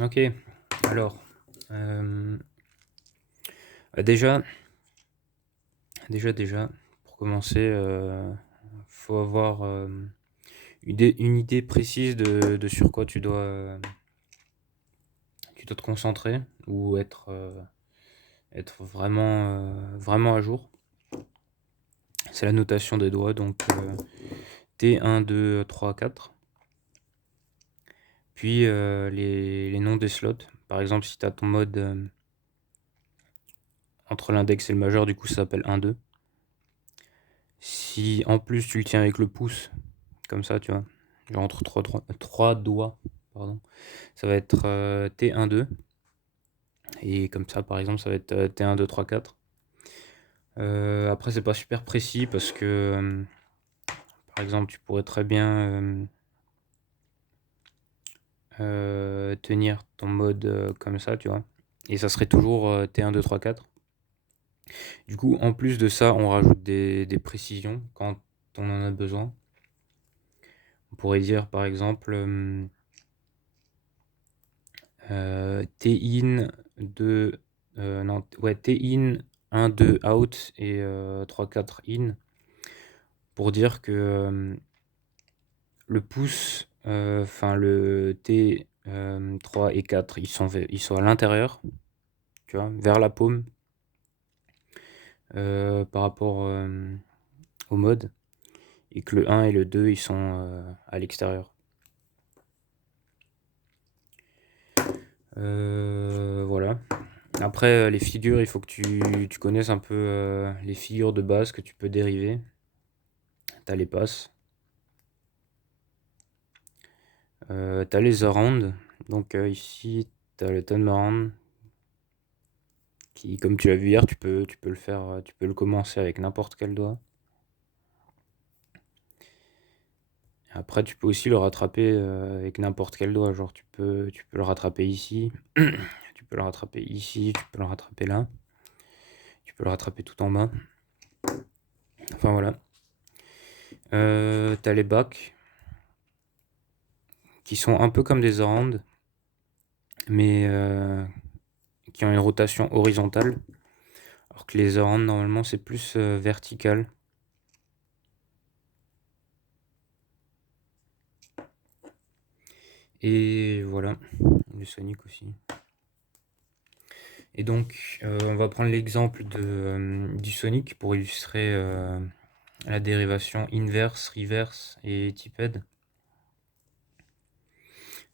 Ok, alors, déjà, pour commencer, faut avoir une idée précise de sur quoi tu dois te concentrer ou être vraiment à jour. C'est la notation des doigts, donc T1, 2, 3, 4. Puis les noms des slots. Par exemple, si tu as ton mode entre l'index et le majeur, du coup ça s'appelle 1, 2. Si en plus tu le tiens avec le pouce, comme ça, tu vois, genre entre trois doigts, pardon, ça va être T1, 2. Et comme ça, par exemple, ça va être T1, 2, 3, 4. Après, c'est pas super précis parce que, par exemple, tu pourrais très bien tenir ton mode comme ça, tu vois. Et ça serait toujours T1, 2, 3, 4. Du coup, en plus de ça, on rajoute des précisions quand on en a besoin. On pourrait dire, par exemple, T-in 2, non, ouais, T-in 1, 2 out et 3, 4 in. Pour dire que le pouce, enfin le T 3 et 4, ils sont à l'intérieur, tu vois, vers la paume, par rapport au mode, et que le 1 et le 2, ils sont à l'extérieur. Voilà. Après, les figures, il faut que tu connaisses un peu les figures de base que tu peux dériver. T'as les passes. T'as les around. Donc ici, t'as le turnaround qui, comme tu l'as vu hier, tu peux le faire, tu peux le commencer avec n'importe quel doigt. Après, tu peux aussi le rattraper avec n'importe quel doigt. Genre, tu peux le rattraper ici, tu peux le rattraper ici, tu peux le rattraper là, tu peux le rattraper tout en bas. Enfin voilà. T'as les backs qui sont un peu comme des arounds, mais qui ont une rotation horizontale. Alors que les arounds, normalement, c'est plus vertical. Et voilà, le Sonic aussi. Et donc, on va prendre l'exemple du Sonic pour illustrer la dérivation inverse, reverse et tiped.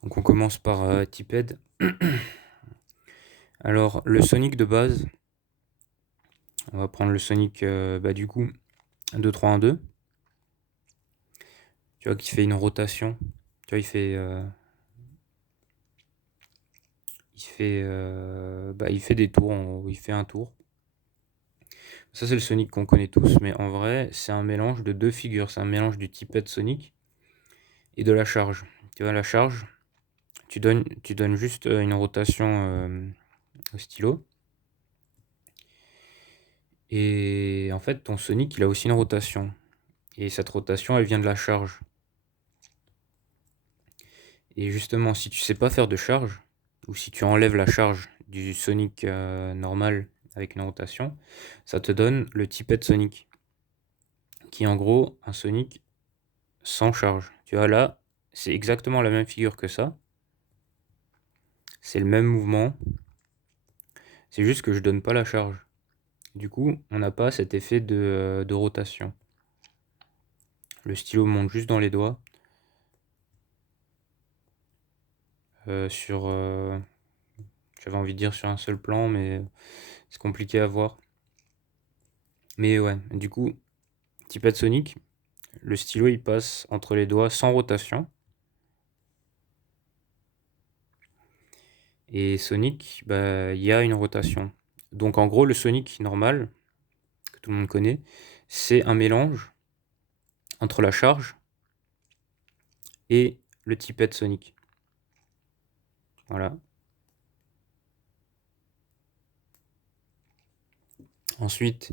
Donc on commence par tiped. Alors le Sonic de base, on va prendre le Sonic du coup 2, 3, 1, 2. Tu vois, qui fait une rotation. Tu vois, il fait des tours, il fait un tour. Ça c'est le Sonic qu'on connaît tous, mais en vrai c'est un mélange de deux figures. C'est un mélange du tiped Sonic et de la charge. Tu vois, la charge, tu donnes juste une rotation au stylo. Et en fait, ton Sonic, il a aussi une rotation. Et cette rotation, elle vient de la charge. Et justement, si tu sais pas faire de charge, ou si tu enlèves la charge du Sonic normal avec une rotation, ça te donne le tiped Sonic, qui est en gros un Sonic sans charge. Tu vois, là, c'est exactement la même figure que ça. C'est le même mouvement. C'est juste que je donne pas la charge. Du coup, on n'a pas cet effet de rotation. Le stylo monte juste dans les doigts. Sur, j'avais envie de dire sur un seul plan, mais c'est compliqué à voir. Mais ouais, du coup, Tipad Sonic, le stylo il passe entre les doigts sans rotation. Et Sonic, bah, il y a une rotation. Donc en gros, le Sonic normal, que tout le monde connaît, c'est un mélange entre la charge et le Tipad Sonic. Voilà. Ensuite,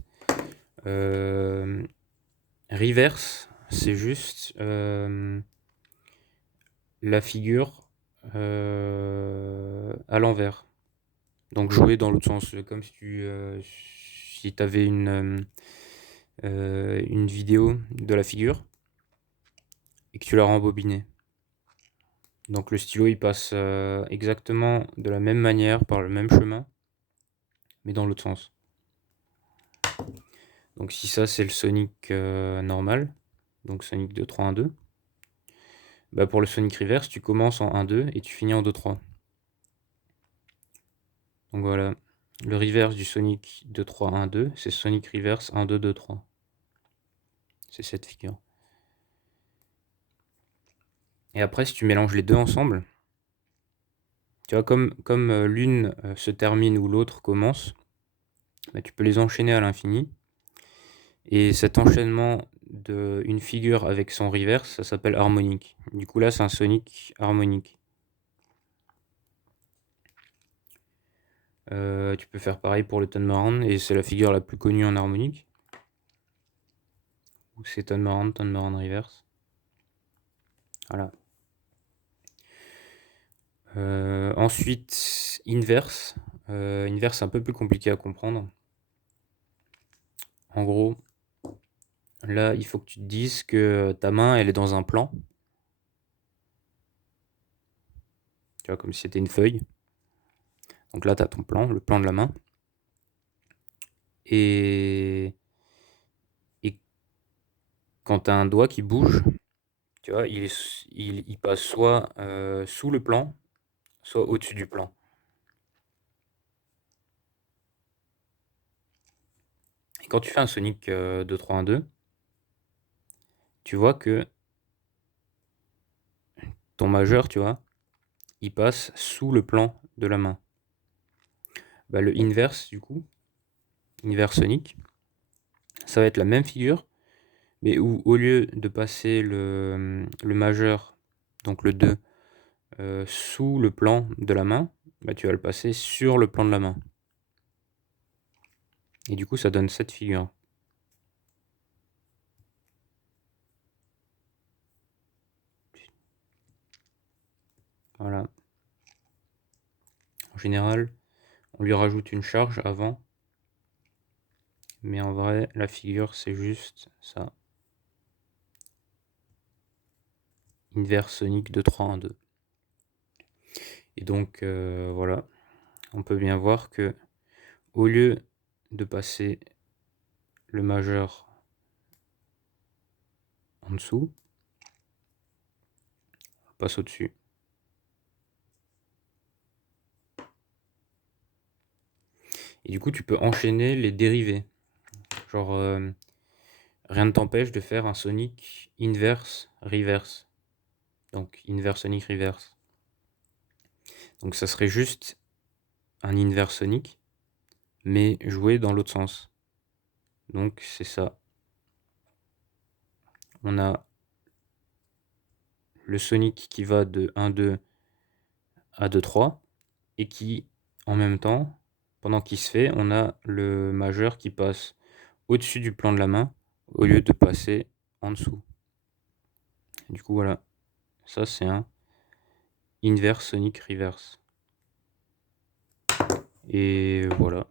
reverse, c'est juste la figure à l'envers. Donc jouer dans l'autre sens, comme si tu avais une vidéo de la figure et que tu la rembobinais. Donc le stylo il passe exactement de la même manière, par le même chemin, mais dans l'autre sens. Donc si ça c'est le Sonic normal, donc Sonic de 3 1 2, bah pour le Sonic Reverse tu commences en 1 2 et tu finis en 2 3. Donc voilà, le reverse du Sonic 2 3 1 2, c'est Sonic Reverse 1 2 2 3. C'est cette figure. Et après si tu mélanges les deux ensemble, tu vois comme l'une se termine ou l'autre commence, bah, tu peux les enchaîner à l'infini. Et cet enchaînement d'une figure avec son reverse, ça s'appelle harmonique. Du coup là c'est un Sonic harmonique. Tu peux faire pareil pour le Turnaround, et c'est la figure la plus connue en harmonique. C'est Turnaround Reverse. Voilà. Ensuite, Inverse. Inverse, c'est un peu plus compliqué à comprendre. En gros, là, il faut que tu te dises que ta main, elle est dans un plan. Tu vois, comme si c'était une feuille. Donc là, tu as ton plan, le plan de la main. Et quand tu as un doigt qui bouge, tu vois, il passe soit sous le plan, soit au-dessus du plan. Et quand tu fais un Sonic 2 3 1 2, tu vois que ton majeur, tu vois, il passe sous le plan de la main. Bah, le inverse, du coup, inverse Sonic, ça va être la même figure, mais où au lieu de passer le majeur, donc le 2, sous le plan de la main, bah, tu vas le passer sur le plan de la main. Et du coup, ça donne cette figure. Voilà. En général, on lui rajoute une charge avant, mais en vrai, la figure, c'est juste ça. Inverse Sonic de 3 en 2. Et donc, voilà, on peut bien voir que au lieu de passer le majeur en dessous, on passe au-dessus. Et du coup, tu peux enchaîner les dérivés. Genre, rien ne t'empêche de faire un Sonic inverse reverse. Donc, inverse Sonic reverse. Donc, ça serait juste un inverse Sonic, mais joué dans l'autre sens. Donc, c'est ça. On a le Sonic qui va de 1-2 à 2-3, et qui, en même temps, pendant qu'il se fait, on a le majeur qui passe au-dessus du plan de la main, au lieu de passer en dessous. Du coup, voilà. Ça, c'est un inverse Sonic reverse. Et voilà.